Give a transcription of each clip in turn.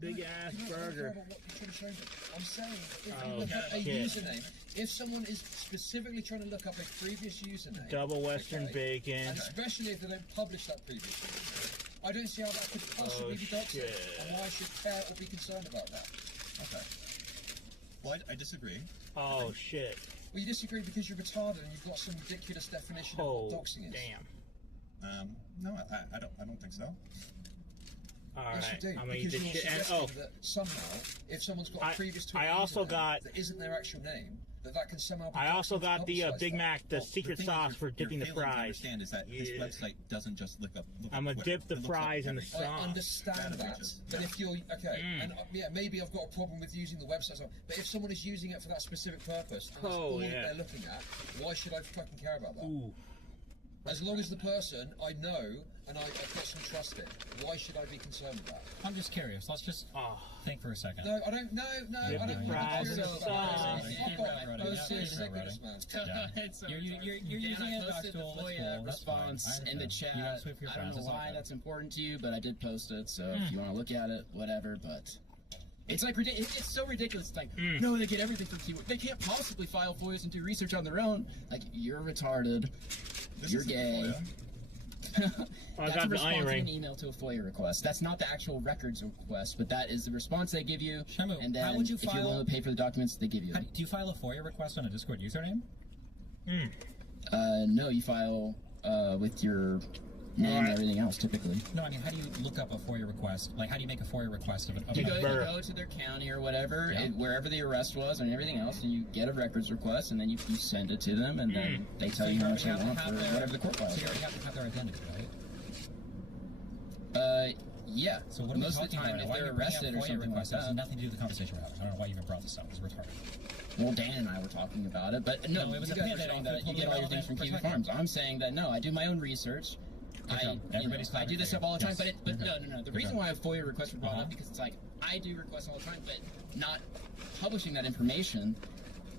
Big ass burger. What you're trying to show me. I'm saying, if you look up a username, if someone is specifically trying to look up a previous username, double Western bacon, and especially if they don't publish that previous username, I don't see how that could possibly be doxing, and why I should care or be concerned about that. Okay. Well, I disagree. Oh shit. Well, you disagree because you're retarded and you've got some ridiculous definition of what doxing is. Damn. No, I don't think so. Alright, yes, you do, I'm gonna eat because this you're shit. suggesting that somehow, if someone's got a previous Twitter username that isn't their actual name, that can somehow be I also got the Big that. Mac, the secret sauce for dipping the fries. What you understand is that this website doesn't just look up. I'm gonna dip the fries in the sauce. I understand that, but if you're and yeah, maybe I've got a problem with using the website, but if someone is using it for that specific purpose, and that's all that they're looking at, why should I fucking care about that? Ooh. As long as the person I know and I've got some trust in, why should I be concerned with that? I'm just curious. Let's just think for a second. No, I don't. No, I don't. You're using it. Posted the FOIA response in the chat. I don't know why that's important to you, but I did post it. So if you want to look at it, whatever. But it's like it's so ridiculous. It's like no, they get everything from keywords. They can't possibly file FOIAs and do research on their own. Like you're retarded. You're gay. That's a response in an email to a FOIA request. That's not the actual records request, but that is the response they give you. Shamu, and then how would you file, if you're willing to pay for the documents, they give you. Do you file a FOIA request on a Discord username? No, you file with your name and everything else, typically. No, I mean, how do you look up a FOIA request? Like, how do you make a FOIA request of you go to their county or whatever, wherever the arrest was and everything else, and you get a records request, and then you send it to them, and then they tell you how much they want for whatever the court files. So you already have to have their identity, right? Yeah. So what most of the time, if they're arrested or something like that, it has nothing to do with the conversation we're having. I don't know why you even brought this up. It's retarded. Well, Dan and I were talking about it, but no, it was you guys were saying that you get all your things from Kiwi Farms. I'm saying that no, I do my own research. I do this stuff all the time, but no. The reason why I have FOIA requests were brought up because it's like I do requests all the time, but not publishing that information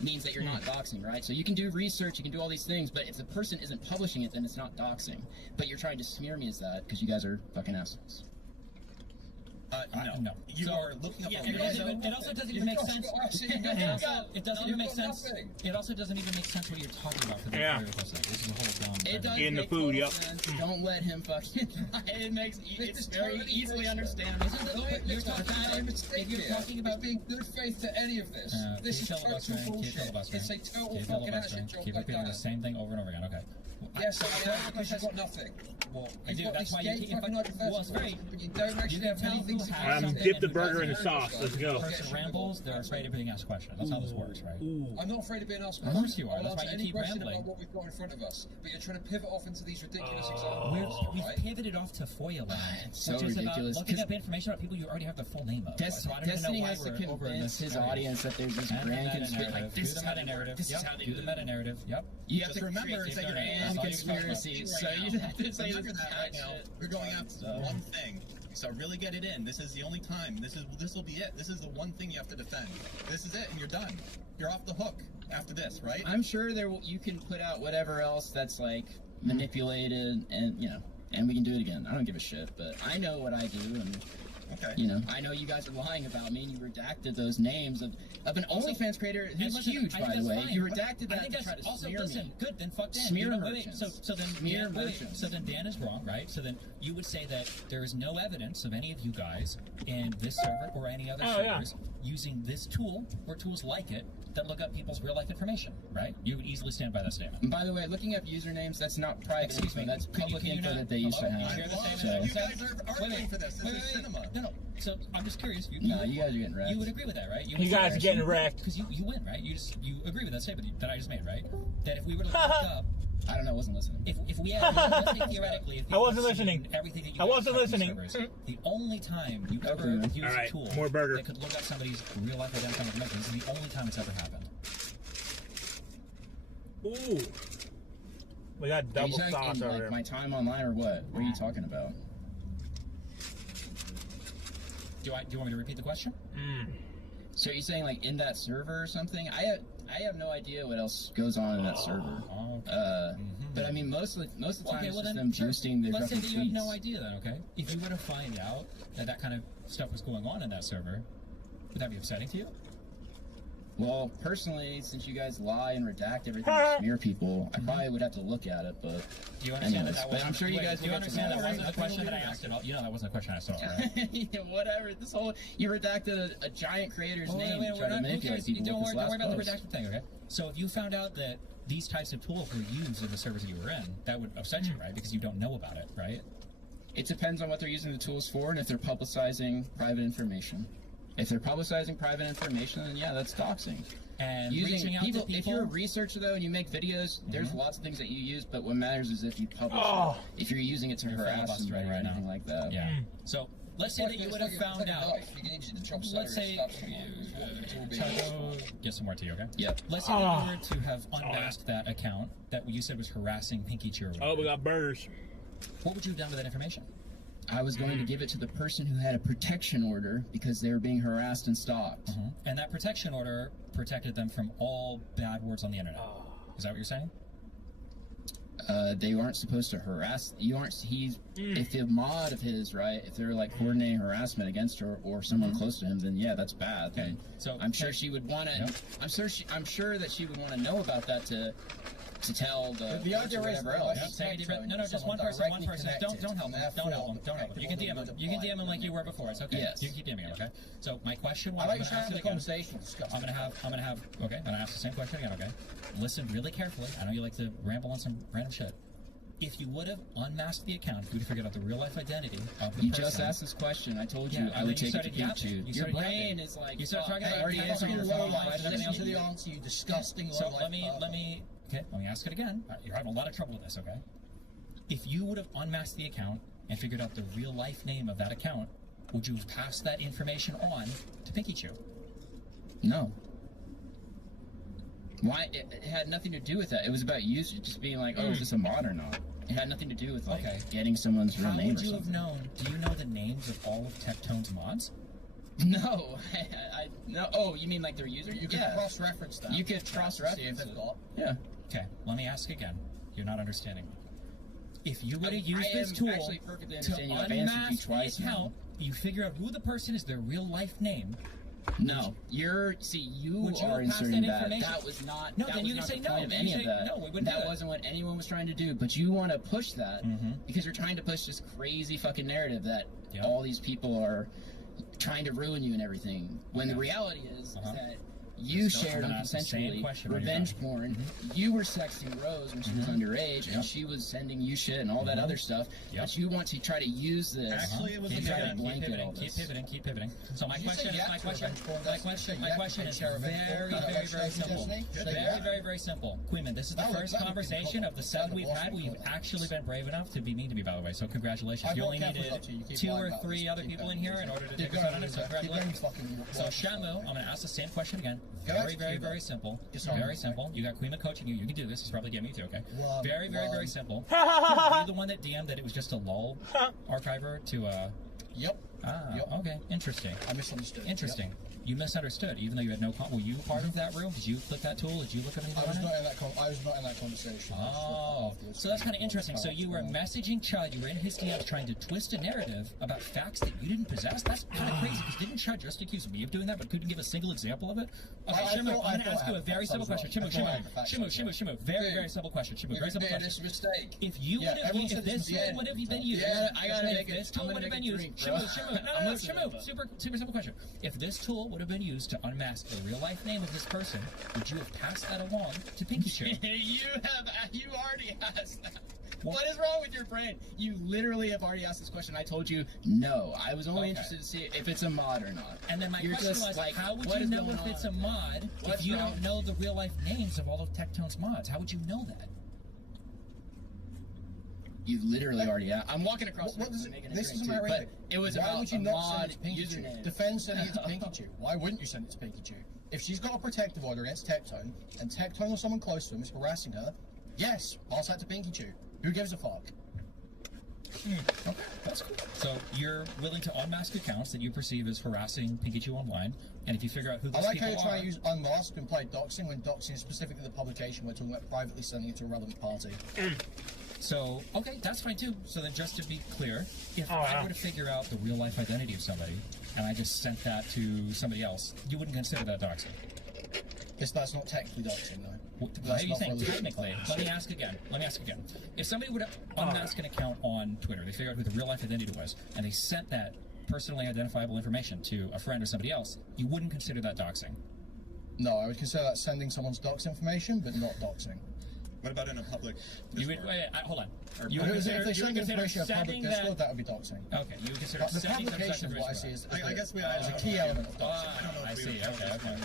means that you're not doxing, right? So you can do research, you can do all these things, but if the person isn't publishing it, then it's not doxing. But you're trying to smear me as that because you guys are fucking assholes. No. You are looking up. It also doesn't even make sense. It doesn't even make sense. It also doesn't even make sense what you're talking about for the FOIA request. This is a whole dumb. It does in the make food, sense. Don't let him fucking. It's very easily understandable. If you're talking about being good faith to any of this, this is total bullshit. It's a total fucking action job. Keep repeating the same thing over and over again. Okay. Yes, I am, because you've got nothing. Well, I do. That's why you keep. Well, it's great. But you don't actually have anything to dip the burger in the sauce. Let's go. The person rambles, they're afraid of being asked a question. That's how this works, right? I'm not afraid of being asked a question. Of course you are. That's why you keep rambling. About what we've got in front of us, but you're trying to pivot off into these ridiculous examples. We've pivoted off to FOIA land, so which is ridiculous. About looking up information about people you already have the full name of. Destiny has to convince his audience that there's this grand conspiracy. Like, this is how they narrative. This is how they do the meta narrative. Yep. You have to remember that you're grand conspiracy, so you have to say that now. We're going after one thing. So really get it in. This is the only time. This will be it. This is the one thing you have to defend. This is it, and you're done. You're off the hook after this, right? I'm sure you can put out whatever else that's like manipulated, and and we can do it again. I don't give a shit, but I know what I do, and I know you guys are lying about me, and you redacted those names of an OnlyFans creator who's huge, by the way. You redacted that to try to smear me. Good, then fuck Dan. Smear merchants. So then smear merchants. So then Dan is wrong, right? So then you would say that there is no evidence of any of you guys in this server or any other servers using this tool or tools like it that look up people's real life information, right? You would easily stand by that statement. And by the way, looking up usernames, that's not private. Excuse me. That's public info that they used to have. You guys are arguing for this. This is cinema. No. So I'm just curious. You guys are getting wrecked. You would agree with that, right? You guys are getting wrecked. Because you win, right? You agree with that statement that I just made, right? That if we were to look up, I don't know, I wasn't listening. If we had, let's say theoretically, if I wasn't listening. Everything that you I wasn't listening. Servers, the only time you ever use a tool that could look up somebody's real life identifying information, this is the only time it's ever happened. Ooh. We got double sauce over here. My time online or what? What are you talking about? Do you want me to repeat the question? So are you saying like in that server or something? I have no idea what else goes on in that server. But I mean, most of the time it's just them boosting their let's say fucking that you have tweets. no idea then, okay? If you were to find out that that kind of stuff was going on in that server, would that be upsetting to you? Well, personally, since you guys lie and redact everything and smear people, I probably would have to look at it, but... Do you understand anyways, that but I'm sure you guys do you will get to understand that know. wasn't the question that I asked at all? You know that wasn't the question I asked at all, right? Yeah, whatever. This whole... You redacted a giant creator's Oh, name wait, to try to manipulate people don't with this worry last about the post. redacted thing, okay? So if you found out that these types of tools were used in the servers that you were in, that would upset you, right? Because you don't know about it, right? It depends on what they're using the tools for and if they're publicizing private information. If they're publicizing private information, then yeah, that's doxing. And Using reaching out to people. if you're a researcher though and you make videos, there's lots of things that you use, but what matters is if you publish it. If you're using it to harass somebody or anything like that. Yeah. So let's say that you would have found out. Let's say get some more tea, okay? Yep. Let's say that you were to have unmasked that account that you said was harassing Pinky Chew. Oh, we got burgers. What would you have done with that information? I was going to give it to the person who had a protection order because they were being harassed and stalked. And that protection order protected them from all bad words on the internet. Is that what you're saying? They aren't supposed to harass. You aren't. If a mod of his, right? If they're like coordinating harassment against her or someone close to him, then yeah, that's bad. Okay. And So I'm sure she would want to. Yep. I'm sure that she would want to know about that to tell the idea is whatever else. Yep. Take a deep breath. No, just one person. One person. Don't help him. Don't help him. Don't help him. You can DM him. You can DM him like you were before. It's okay. Yes. You can keep DMing him. Okay. So my question was, I like I'm gonna ask it the again. conversation. I'm gonna have. Okay. I'm gonna ask the same question again. Okay. Listen really carefully. I know you like to ramble on some random shit. If you would have unmasked the account, if you would have figured out the real life identity of the You person. just asked this question. I told you Yeah, I and would then you take it to started yapping. Pikachu. You Your started brain yapping. is like, You started talking I about already answered your fucking question. Listen to the answer, you disgusting So low-life let me ask it again. You're having a lot of trouble with this, okay? If you would have unmasked the account and figured out the real life name of that account, would you have passed that information on to Pinky Chew? No. Why? It had nothing to do with that. It was about you just being like, oh, is this a mod or not? It had nothing to do with like getting someone's real How name would or you have something. known? Do you know the names of all of Tectone's mods? No, no. Oh, you mean like their user? You can cross-reference that. You could cross-reference it. Yeah. Okay, let me ask again. You're not understanding me. If you would have I used this am tool actually perfectly to understanding you. I've answered you unmask the twice now. account, you figure out who the person is, their real life name. No, you Would you are have passed inserting that that. information? That was not. No, that then was you can not say the no. point of Then any you of say, that. no, we wouldn't do That that. wasn't what anyone was trying to do. But you want to push that because you're trying to push this crazy fucking narrative that all these people are trying to ruin you and everything. When the reality is that you shared unconsensually revenge porn. You were sexting Rose when she was underage, and she was sending you shit and all that other stuff. But you want to try to use this. Actually, it was to a try to man. blanket all this. Keep pivoting. So my question is very simple. Very simple. Queenman, this is the first conversation of the 7 we've had where you've actually been brave enough to be mean to me, by the way. So congratulations. You only needed 2 or 3 other people in here in order to take us out on it. So congratulations. So Shamu, I'm going to ask the same question again. Very simple. Very simple. You got Queenman coaching you. You can do this. He's probably getting me too, okay? Very simple. Are you the one that DM'd that it was just a lull archiver to, Yep. Okay. Interesting. I misunderstood. Interesting. You misunderstood, even though you had no. Were you part of that room? Did you click that tool? Did you look at anything? I was not in that conversation. Oh, so that's kind of interesting. So you were messaging Chud, you were in his DMs trying to twist a narrative about facts that you didn't possess? That's kind of crazy, because didn't Chud just accuse me of doing that, but couldn't give a single example of it? Okay, Shimu, I'm going to ask you a very simple question. Shimu, very simple question. Shimu, very simple question. Mistake. If you would have, if this tool would have been used, I gotta make it. this tool would have been used, Shimu, super simple question. If this tool would have been used to unmask the real life name of this person, would you have passed that along to Pinky Chew? You already asked that. What is wrong with your brain? You literally have already asked this question. I told you no. I was only interested to see if it's a mod or not. And then my question was, like, how would what you is know going if it's on? a mod if you don't know the real life names of all of Tectone's mods? How would you know that? You literally already asked. I'm walking across the room This making a is drink about too, but it was why about would you a not mod send it to Pinky username. Defend sending it to Pinky Chew. Why wouldn't you send it to Pinky Chew? If she's got a protective order against Tectone, and Tectone or someone close to him is harassing her, yes, pass that to Pinky Chew. Who gives a fuck? Okay, that's cool. So you're willing to unmask accounts that you perceive as harassing Pikachu online, and if you figure out who those I like people how you try are... to use unmask and play doxing when doxing is specifically the publication. We're talking about privately sending it to a relevant party. So, okay, that's fine too. So then just to be clear, if I were to figure out the real life identity of somebody, and I just sent that to somebody else, you wouldn't consider that doxing? Yes, that's not technically doxing, though. Why are you saying technically? Let me ask again. If somebody would unmask an account on Twitter, they figure out who the real life identity was, and they sent that personally identifiable information to a friend or somebody else, you wouldn't consider that doxing? No, I would consider that sending someone's dox information, but not doxing. What about in a public Discord? You would, wait, hold on. You would consider, if they send information in a public Discord, that would be doxing. Okay, you would consider the sending publication of what I see is I guess a key element of doxing. I don't know if I we see, would count okay, this okay. one.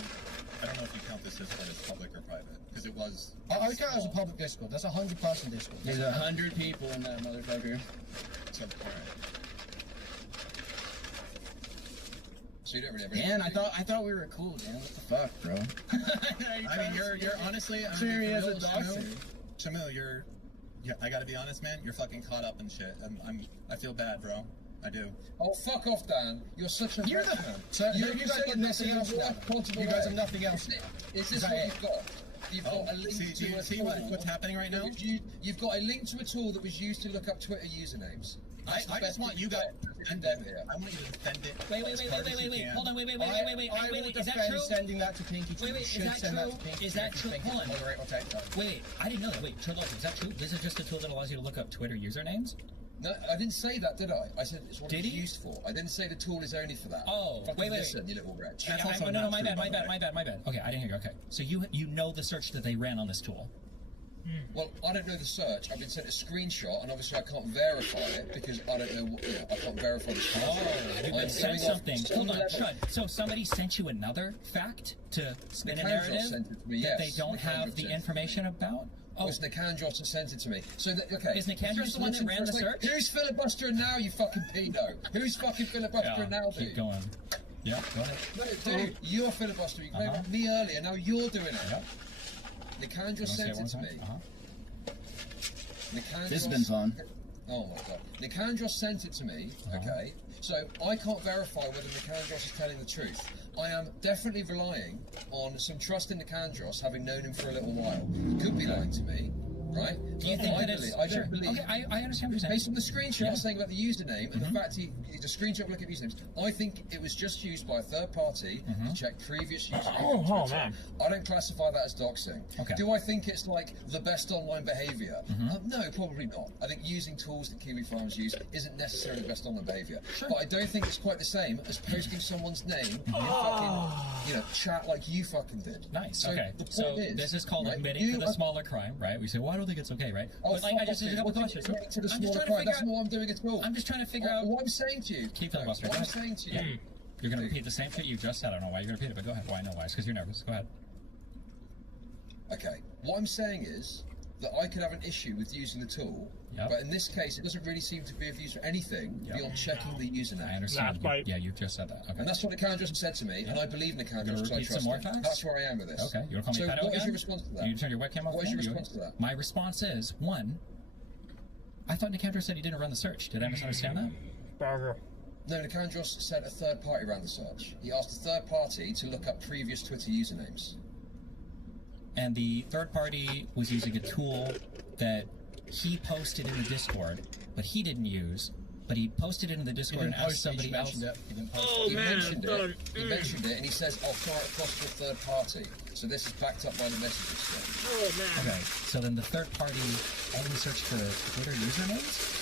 I don't know if you count this Discord as public or private, because it was... I would count it as a public Discord. That's a 100-person Discord. There's 100 people in that motherfucker. So, alright. So you don't really have Dan, I thought we were cool, Dan. What the fuck, bro? I mean, you're honestly... I Sure, mean, he has a Shamil, doxer. Shamil, you're... Yeah, I gotta be honest, man. You're fucking caught up in shit. I feel bad, bro. I do. Oh, fuck off, Dan. You're such a... You're the... So, you guys got nothing else now. You guys have nothing else now. Is this what you've got? You've got a link See, do to you a see tool. what's happening right now? You've got a link to a tool that was used to look up Twitter usernames. I just want you guys to defend it. I want you to defend it. Wait, as hard as you can. hold on, wait, I wait, would is that defend true? sending that to Pinky. Wait, is should that send true? That to Pinky. Is that true? Pinky Hold on. moderate or take that. Wait, I didn't know that. Wait, Charlotte, is that true? This is just a tool that allows you to look up Twitter usernames? No, I didn't say that, did I? I said it's what Did it's he? used for. I didn't say the tool is only for that. Oh, Fucking wait. listen, you little wretch. That's also no, not my true, bad, by my the way. bad. Okay, I didn't hear you. Okay, so you know the search that they ran on this tool. Well, I don't know the search. I've been sent a screenshot, and obviously I can't verify it because I don't know. I can't verify the screenshot. You've been sent something. Hold on, Chud. So somebody sent you another fact to spin a Nicandros narrative sent it to me, that yes. they don't have Nicandros the sent it. information about? Oh, it's Nicandros that sent it to me. So, okay. Is Nicandros the one that ran the search? Who's filibustering now, you fucking pedo? Who's fucking filibustering now, dude? Keep going. Yeah, go ahead. No, dude, you're filibustering. You claimed me earlier, now you're doing it. Yep. Nicandros sent it to me. This has been fun. Oh my god. Nicandros sent it to me, okay? So I can't verify whether Nicandros is telling the truth. I am definitely relying on some trust in Nicandros, having known him for a little while. He could be lying to me, right? Do you think I that it's... I don't believe. Okay, I understand what you're Based saying. on the screenshot saying about the username and the fact the screenshot looking at usernames, I think it was just used by a third party to check previous usernames. on Twitter. Man. I don't classify that as doxing. Okay. Do I think it's like the best online behaviour? No, probably not. I think using tools that Kiwi Farms use isn't necessarily the best online behaviour. But I don't think it's quite the same as posting someone's name in fucking, chat like you fucking did. Nice. So Okay. the point So is, this is called right, admitting to the smaller crime, right? We say, well, I don't think it's okay, right? Oh, But like, I just fuck did a off, couple dude. questions. What do you I'm mean just to the trying to smaller crime? figure That's out. not what I'm doing at all. I'm just trying to figure out. What I'm saying to you. Keep filibustering. What I'm Go ahead. saying to you. You're going to repeat the same shit you just said. I don't know why you're going to repeat it, but go ahead. Why? I know why. It's because you're nervous. Go ahead. Okay. What I'm saying is that I could have an issue with using the tool, but in this case, it doesn't really seem to be of use for anything beyond checking the I username. understand. That's right. Yeah, you just said that. Okay. And that's what Nicandros said to me, and I believe Nicandros Gonna because I repeat some trust more him. facts? That's where I am with this. Okay. You want to call me So pedo what is again? your response to that? You turn your webcam off. What is your again? response to that? My response is, one, I thought Nicandros said he didn't run the search. Did I misunderstand that? Burger. No, Nicandros said a third party ran the search. He asked a third party to look up previous Twitter usernames. And the third party was using a tool that he posted in the Discord, but he didn't use. But he posted it in the Discord and asked somebody else. He mentioned it. He mentioned it, and he says, "I'll fire it across to a third party." So this is backed up by the messages. So. Okay, so then the third party only searched for Twitter usernames?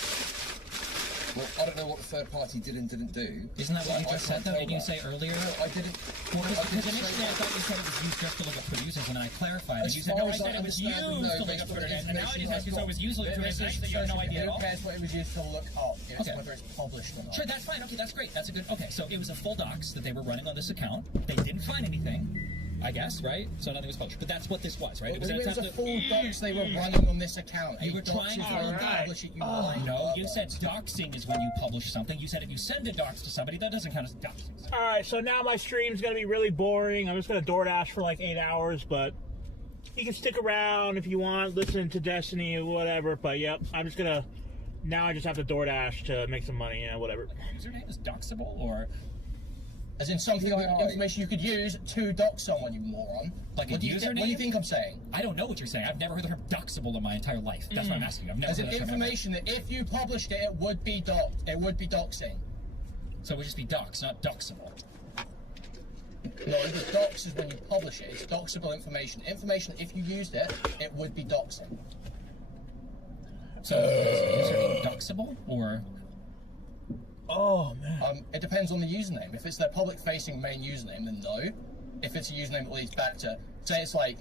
Well, I don't know what the third party did and didn't do. Isn't that what you I just said, can't though? tell Didn't you that. say earlier? No, I didn't. Well, I because didn't initially say I thought you said it was used just to look up Twitter users, and then I clarified. As And you said, far no, I as said it was used understand, to no, look based up on Twitter, the and now you information just you I've always use Twitter, This and is you have no idea at who all. cares what it was used to look up? It's Okay. whether it's published or not. Sure, that's fine. Okay, that's great. That's a good. Okay, so it was a full docs that they were running on this account. They didn't find anything, I guess, right? So nothing was published. But that's what this was, right? It was an a attempt to- full docs they were running on this account. You were trying to publish it. You lied. No, you said doxing is when you publish something. You said if you send a dox to somebody, that doesn't count as doxing. All right, so now my stream's going to be really boring. I'm just going to DoorDash for like 8 hours, but you can stick around if you want, listen to Destiny or whatever. But yep, I'm just going to now I just have to DoorDash to make some money, whatever. Username is doxable, or as in something information you could use to dox someone, you moron. like What a username? What do you think I'm saying? I don't know what you're saying. I've never heard the term doxable in my entire life. That's what I'm asking you. I've never As heard in that term information that if you published it, it would be it would be doxing. So it would just be dox, not doxable. No, the dox is when you publish it. It's doxable information. Information, if you used it, it would be doxing. So is username doxable, or? Oh, man. It depends on the username. If it's their public-facing main username, then no. If it's a username that leads back to, say it's like